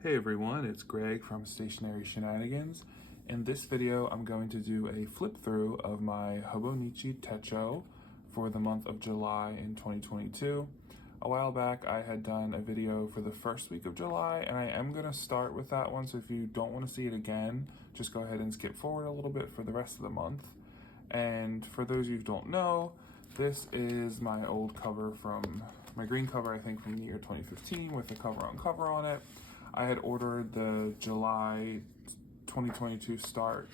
Hey everyone, it's Greg from Stationery Shenanigans. In this video, I'm going to do a flip through of my Hobonichi Techo for the month of July in 2022. A while back, I had done a video for the first week of July, and I am going to start with that one, so if you don't want to see it again, just go ahead and skip forward a little bit for the rest of the month. And for those of you who don't know, this is my old cover from my green cover, I think from the year 2015 with the cover on it. I had ordered the July 2022 start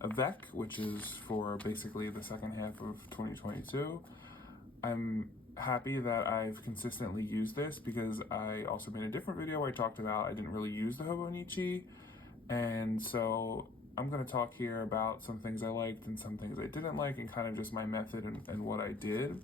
Avec, which is for basically the second half of 2022. I'm happy that I've consistently used this because I also made a different video where I talked about I didn't really use the Hobonichi, and so I'm going to talk here about some things I liked and some things I didn't like and kind of just my method and what I did.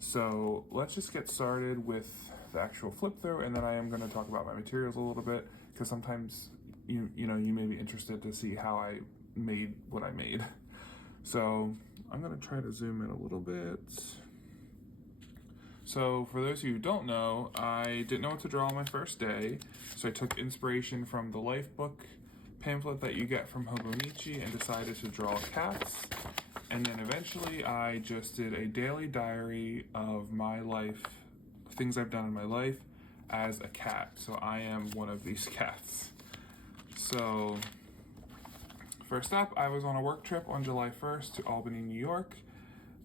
So let's just get started with the actual flip through, and then I am going to talk about my materials a little bit because sometimes you may be interested to see how I made what I made. So I'm going to try to zoom in a little bit. So for those of you who don't know, I didn't know what to draw on my first day, so I took inspiration from the Life book pamphlet that you get from Hobonichi and decided to draw cats. And then eventually I just did a daily diary of my life, things I've done in my life as a cat. So I am one of these cats. So first up, I was on a work trip on July 1st to Albany, New York.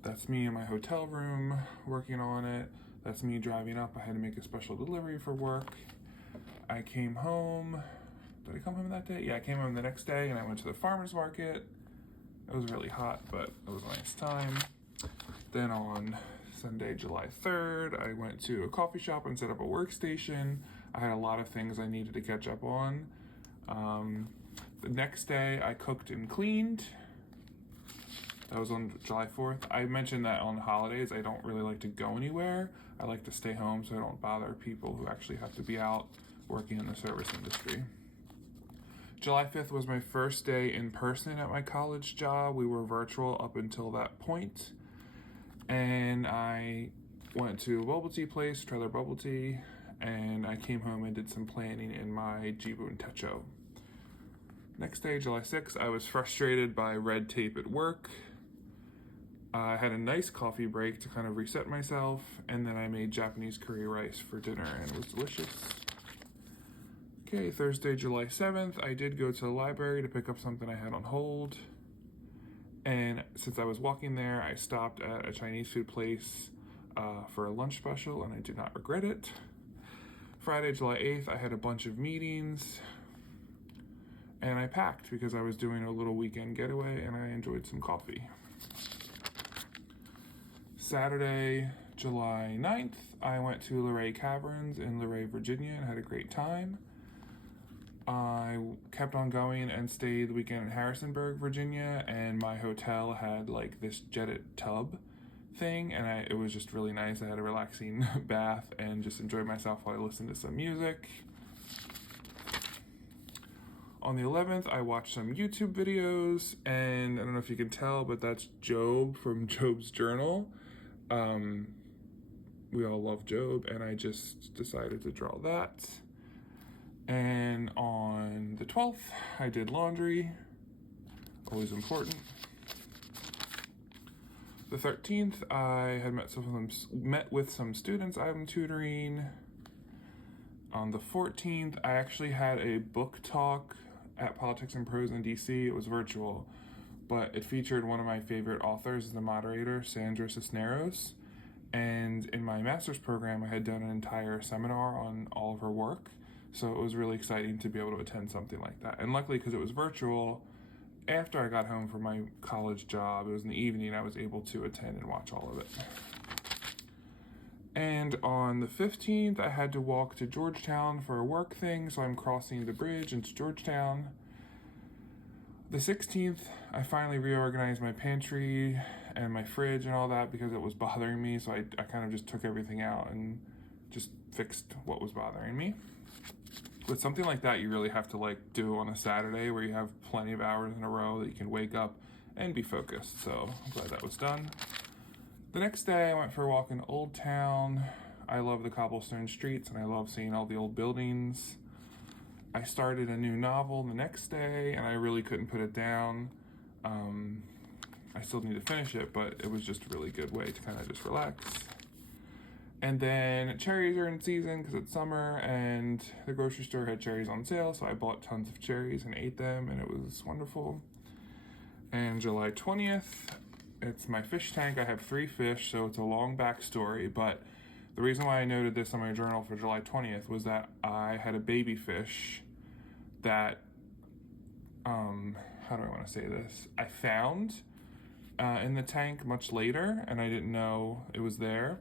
That's me in my hotel room working on it. That's me driving up. I had to make a special delivery for work. I came home. Did I come home that day? Yeah, I came home the next day and I went to the farmer's market. It was really hot, but it was a nice time. Then on Sunday, July 3rd, I went to a coffee shop and set up a workstation. I had a lot of things I needed to catch up on. The next day, I cooked and cleaned. That was on July 4th. I mentioned that on holidays, I don't really like to go anywhere. I like to stay home so I don't bother people who actually have to be out working in the service industry. July 5th was my first day in person at my college job. We were virtual up until that point. And I went to a bubble tea place, try their bubble tea, and I came home and did some planning in my Jibun Techo. Next day, July 6th, I was frustrated by red tape at work. I had a nice coffee break to kind of reset myself, and then I made Japanese curry rice for dinner, and it was delicious. Okay, Thursday, July 7th, I did go to the library to pick up something I had on hold. And since I was walking there, I stopped at a Chinese food place for a lunch special, and I did not regret it. Friday, July 8th, I had a bunch of meetings, and I packed because I was doing a little weekend getaway, and I enjoyed some coffee. Saturday, July 9th, I went to Luray Caverns in Luray, Virginia, and had a great time. I kept on going and stayed the weekend in Harrisonburg, Virginia, and my hotel had like this jetted tub thing, and it was just really nice. I had a relaxing bath and just enjoyed myself while I listened to some music. On the 11th, I watched some YouTube videos, and I don't know if you can tell, but that's Job from Job's Journal. We all love Job, and I just decided to draw that. And on the 12th, I did laundry, always important. The 13th, I had met with some students I'm tutoring. On the 14th, I actually had a book talk at Politics and Prose in DC. It was virtual, but it featured one of my favorite authors as the moderator, Sandra Cisneros. And in my master's program, I had done an entire seminar on all of her work. So it was really exciting to be able to attend something like that. And luckily, because it was virtual, after I got home from my college job, it was in the evening, I was able to attend and watch all of it. And on the 15th, I had to walk to Georgetown for a work thing, so I'm crossing the bridge into Georgetown. The 16th, I finally reorganized my pantry and my fridge and all that because it was bothering me, so I kind of just took everything out and just fixed what was bothering me. With something like that, you really have to like do on a Saturday where you have plenty of hours in a row that you can wake up and be focused. So I'm glad that was done. The next day I went for a walk in Old Town. I love the cobblestone streets and I love seeing all the old buildings. I started a new novel the next day and I really couldn't put it down. I still need to finish it, but it was just a really good way to kind of just relax. And then cherries are in season because it's summer and the grocery store had cherries on sale, so I bought tons of cherries and ate them and it was wonderful. And July 20th, it's my fish tank. I have 3 fish, so it's a long backstory, but the reason why I noted this on my journal for July 20th was that I had a baby fish that, how do I want to say this? I found in the tank much later, and I didn't know it was there.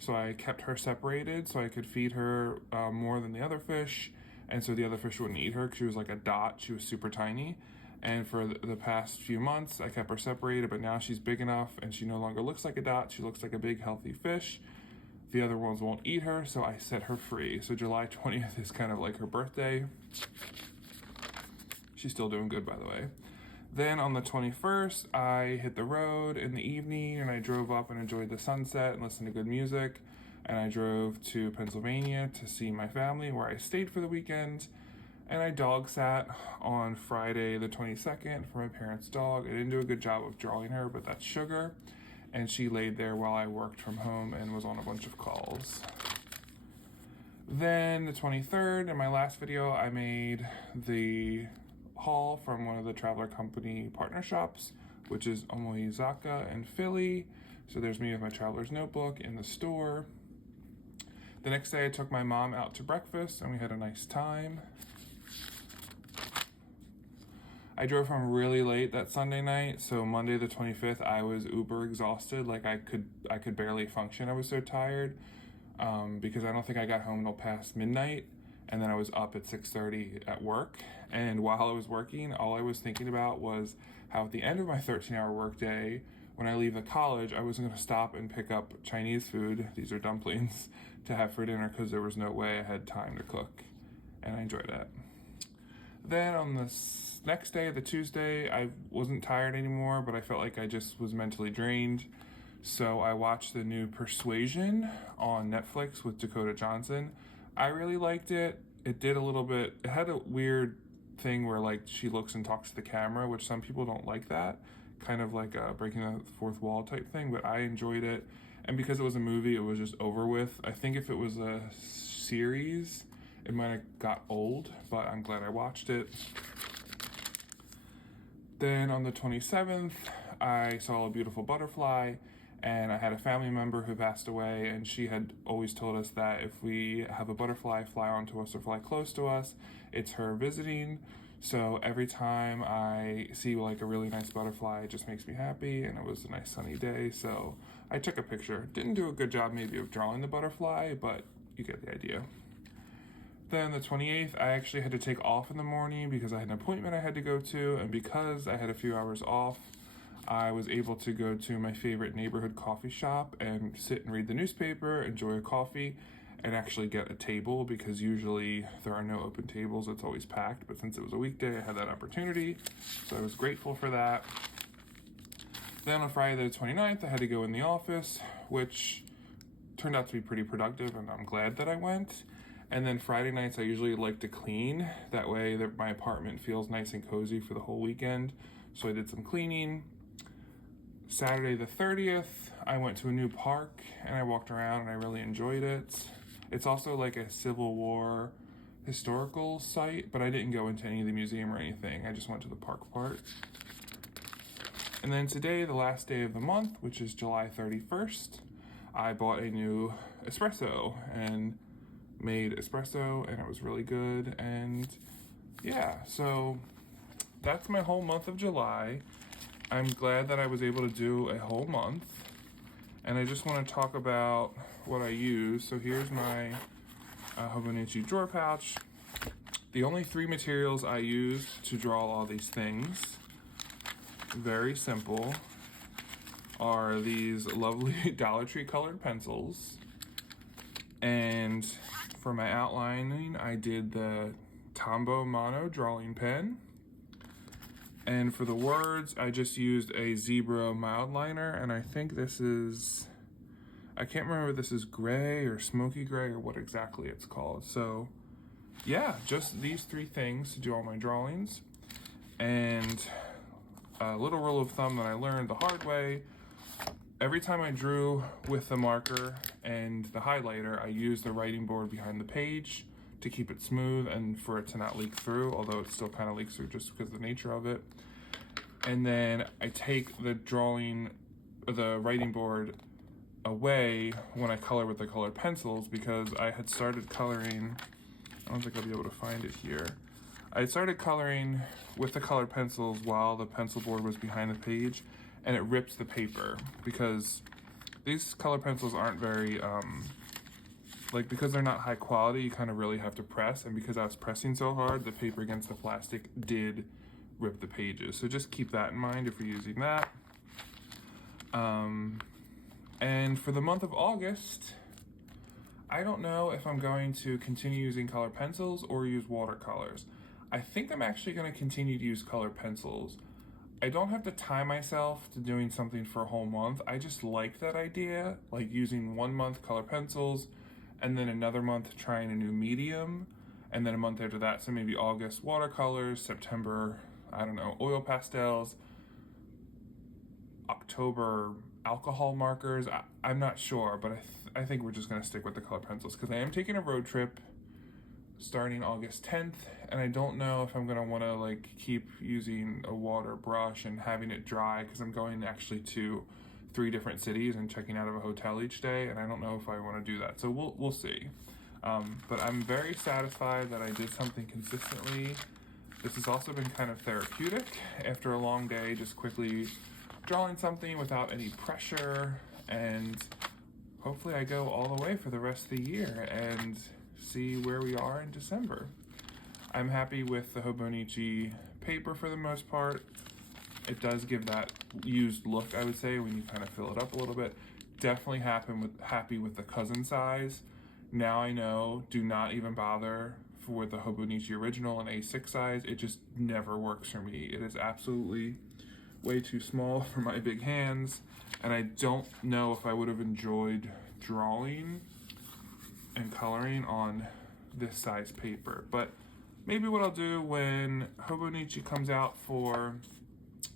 So I kept her separated so I could feed her more than the other fish, and so the other fish wouldn't eat her because she was like a dot. She was super tiny. And for the past few months, I kept her separated, but now she's big enough and she no longer looks like a dot. She looks like a big, healthy fish. The other ones won't eat her, so I set her free. So July 20th is kind of like her birthday. She's still doing good, by the way. Then on the 21st, I hit the road in the evening and I drove up and enjoyed the sunset and listened to good music. And I drove to Pennsylvania to see my family where I stayed for the weekend. And I dog sat on Friday the 22nd for my parents' dog. I didn't do a good job of drawing her, but that's Sugar. And she laid there while I worked from home and was on a bunch of calls. Then the 23rd, in my last video, I made the haul from one of the Traveler Company partner shops, which is Omoizaka in Philly. So there's me with my traveler's notebook in the store. The next day I took my mom out to breakfast and we had a nice time. I drove home really late that Sunday night, so Monday the 25th I was uber exhausted. Like I could barely function. I was so tired because I don't think I got home until past midnight, and then I was up at 6:30 at work. And while I was working, all I was thinking about was how at the end of my 13-hour workday, when I leave the college, I was going to stop and pick up Chinese food, these are dumplings, to have for dinner because there was no way I had time to cook, and I enjoyed that. Then on the next day, the Tuesday, I wasn't tired anymore, but I felt like I just was mentally drained. So I watched the new Persuasion on Netflix with Dakota Johnson. I really liked it. It did a little bit, it had a weird thing where like she looks and talks to the camera, which some people don't like that. Kind of like a breaking the fourth wall type thing, but I enjoyed it. And because it was a movie, it was just over with. I think if it was a series, it might have got old, but I'm glad I watched it. Then on the 27th, I saw a beautiful butterfly, and I had a family member who passed away, and she had always told us that if we have a butterfly fly onto us or fly close to us, it's her visiting. So every time I see like a really nice butterfly, it just makes me happy, and it was a nice sunny day, so I took a picture. Didn't do a good job maybe of drawing the butterfly, but you get the idea. Then the 28th, I actually had to take off in the morning because I had an appointment I had to go to, and because I had a few hours off, I was able to go to my favorite neighborhood coffee shop and sit and read the newspaper, enjoy a coffee, and actually get a table because usually there are no open tables, it's always packed, but since it was a weekday, I had that opportunity, so I was grateful for that. Then on Friday the 29th, I had to go in the office, which turned out to be pretty productive, and I'm glad that I went. And then Friday nights, I usually like to clean. That way my apartment feels nice and cozy for the whole weekend. So I did some cleaning. Saturday the 30th, I went to a new park and I walked around and I really enjoyed it. It's also like a Civil War historical site, but I didn't go into any of the museum or anything. I just went to the park part. And then today, the last day of the month, which is July 31st, I bought a new espresso and made espresso, and it was really good. And yeah, so that's my whole month of July. I'm glad that I was able to do a whole month, and I just want to talk about what I use. So here's my Hobonichi drawer pouch. The only 3 materials I use to draw all these things, very simple, are these lovely Dollar Tree colored pencils, and for my outlining, I did the Tombow Mono drawing pen. And for the words, I just used a Zebra mild liner, and I think this is, I can't remember if this is gray or smoky gray or what exactly it's called. So yeah, just these 3 things to do all my drawings. And a little rule of thumb that I learned the hard way: every time I drew with the marker and the highlighter, I used the writing board behind the page to keep it smooth and for it to not leak through, although it still kind of leaks through just because of the nature of it. And then I take the writing board away when I color with the colored pencils, because I had started coloring, I don't think I'll be able to find it here. I started coloring with the colored pencils while the pencil board was behind the page, and it rips the paper because these color pencils aren't very, because they're not high quality, you kind of really have to press, and because I was pressing so hard, the paper against the plastic did rip the pages. So just keep that in mind if you're using that. And for the month of August, I don't know if I'm going to continue using colored pencils or use watercolors. I think I'm actually going to continue to use colored pencils. I don't have to tie myself to doing something for a whole month. I just like that idea, like using 1 month colored pencils and then another month trying a new medium, and then a month after that, so maybe August watercolors, September, I don't know, oil pastels, October alcohol markers. I'm not sure, but I think we're just going to stick with the colored pencils because I am taking a road trip starting August 10th, and I don't know if I'm going to want to keep using a water brush and having it dry, because I'm going actually to 3 different cities and checking out of a hotel each day, and I don't know if I want to do that, so we'll see. But I'm very satisfied that I did something consistently. This has also been kind of therapeutic after a long day, just quickly drawing something without any pressure, and hopefully I go all the way for the rest of the year and see where we are in December. I'm happy with the Hobonichi paper for the most part. It does give that used look, I would say, when you kind of fill it up a little bit. Definitely happy with the cousin size. Now I know, do not even bother for the Hobonichi original and A6 size. It just never works for me. It is absolutely way too small for my big hands, and I don't know if I would have enjoyed drawing and coloring on this size paper. But maybe what I'll do when Hobonichi comes out for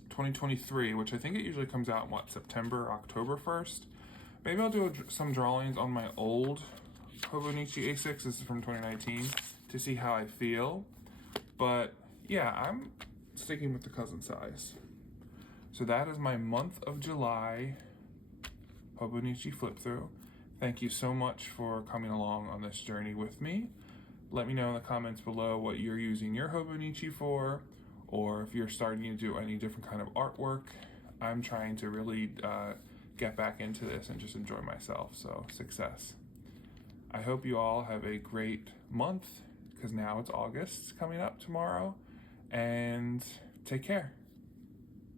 2023, which I think it usually comes out in September, October 1st, maybe I'll do some drawings on my old Hobonichi A6, this is from 2019, to see how I feel. But yeah, I'm sticking with the cousin size. So that is my month of July Hobonichi flip through. Thank you so much for coming along on this journey with me. Let me know in the comments below what you're using your Hobonichi for, or if you're starting to do any different kind of artwork. I'm trying to really get back into this and just enjoy myself, so success. I hope you all have a great month, because now it's August coming up tomorrow, and take care.